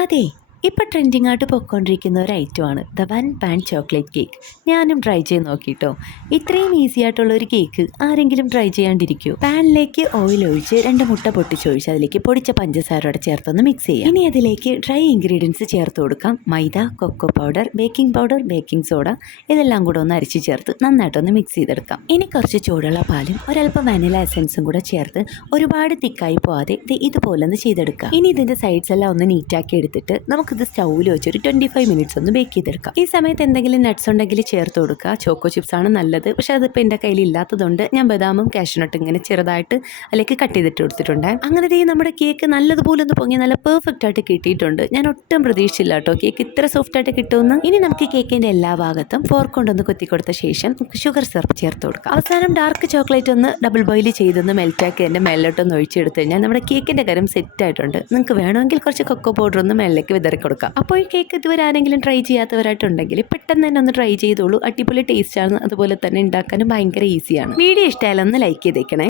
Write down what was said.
അതെ, ഇപ്പം ട്രെൻഡിങ് ആയിട്ട് പൊയ്ക്കൊണ്ടിരിക്കുന്ന ഒരു ഐറ്റമാണ് the one pan chocolate cake. ഞാനും ട്രൈ ചെയ്ത് നോക്കിട്ടോ. ഇത്രയും ഈസി ആയിട്ടുള്ള ഒരു കേക്ക് ആരെങ്കിലും ട്രൈ ചെയ്യാണ്ടിരിക്കുമോ? പാനിലേക്ക് ഓയിൽ ഒഴിച്ച് 2 മുട്ട പൊട്ടിച്ചൊഴിച്ച് അതിലേക്ക് പൊടിച്ച പഞ്ചസാരയോടെ ചേർത്തൊന്ന് മിക്സ് ചെയ്യാം. ഇനി അതിലേക്ക് ഡ്രൈ ഇൻഗ്രീഡിയൻസ് ചേർത്ത് കൊടുക്കാം. മൈദ, കൊക്കോ പൗഡർ, ബേക്കിംഗ് സോഡ ഇതെല്ലാം കൂടെ ഒന്ന് അരിച്ച് ചേർത്ത് നന്നായിട്ടൊന്ന് മിക്സ് ചെയ്തെടുക്കാം. ഇനി കുറച്ച് ചൂടുള്ള പാലും ഒരല്പം വാനില എസൻസും കൂടെ ചേർത്ത് ഒരുപാട് തിക്കായി പോവാതെ ഇതുപോലെ ഒന്ന് ചെയ്തെടുക്കാം. ഇനി ഇതിൻ്റെ സൈഡ്സ് എല്ലാം ഒന്ന് നീറ്റാക്കി എടുത്തിട്ട് നമുക്കിത് സ്റ്റൗവിൽ വെച്ച് ഒരു 25 മിനിറ്റ്സ് ഒന്ന് ബേക്ക് ചെയ്തെടുക്കാം. ഈ സമയത്ത് എന്തെങ്കിലും നട്ട്സ് ഉണ്ടെങ്കിൽ ചേർത്ത് കൊടുക്കുക. ചോക്കോ ചിപ്സ് ആണ് നല്ലത്. പക്ഷെ അതിപ്പോൾ എൻ്റെ കയ്യിൽ ഇല്ലാത്തതുകൊണ്ട് ഞാൻ ബദാമും കാഷ്യൂനട്ടും ഇങ്ങനെ ചെറുതായിട്ട് അതിലേക്ക് കട്ട് ചെയ്തിട്ട് കൊടുത്തിട്ടുണ്ട്. അങ്ങനെ നമ്മുടെ കേക്ക് നല്ലതുപോലെ ഒന്ന് പൊങ്ങി നല്ല പെർഫെക്റ്റ് ആയിട്ട് കിട്ടിയിട്ടുണ്ട്. ഞാൻ ഒട്ടും പ്രതീക്ഷിച്ചില്ല കേട്ടോ കേക്ക് ഇത്ര സോഫ്റ്റ് ആയിട്ട് കിട്ടുമെന്ന്. ഇനി നമുക്ക് കേക്കിൻ്റെ എല്ലാ ഭാഗത്തും ഫോർക്ക് കൊണ്ടൊന്ന് കൊത്തി കൊടുത്ത ശേഷം ഷുഗർ സിറപ്പ് ചേർത്ത് കൊടുക്കാം. അവസാനം ഡാർക്ക് ചോക്ലേറ്റ് ഒന്ന് ഡബിൾ ബോയിൽ ചെയ്തൊന്ന് മെൽറ്റാക്കി എൻ്റെ മേലോട്ടൊന്ന് ഒഴിച്ചെടുത്ത് കഴിഞ്ഞാൽ നമ്മുടെ കേക്കിൻ്റെ കാര്യം സെറ്റ് ആയിട്ടുണ്ട്. നിങ്ങൾക്ക് വേണമെങ്കിൽ കുറച്ച് കൊക്കോ പൗഡർ ഒന്ന് മേലേക്ക് വിതറി കൊടുക്കാം. അപ്പോൾ ഈ കേക്ക് ഇതുവരെ ആരെങ്കിലും ട്രൈ ചെയ്യാത്തവരായിട്ടുണ്ടെങ്കിൽ പെട്ടെന്ന് തന്നെ ഒന്ന് ട്രൈ ചെയ്തോളൂ. അടിപൊളി ടേസ്റ്റ് ആണ്. അതുപോലെ തന്നെ ഉണ്ടാക്കാനും ഭയങ്കര ഈസിയാണ്. വീഡിയോ ഇഷ്ടമായാലും ഒന്ന് ലൈക്ക് ചെയ്തേക്കണേ.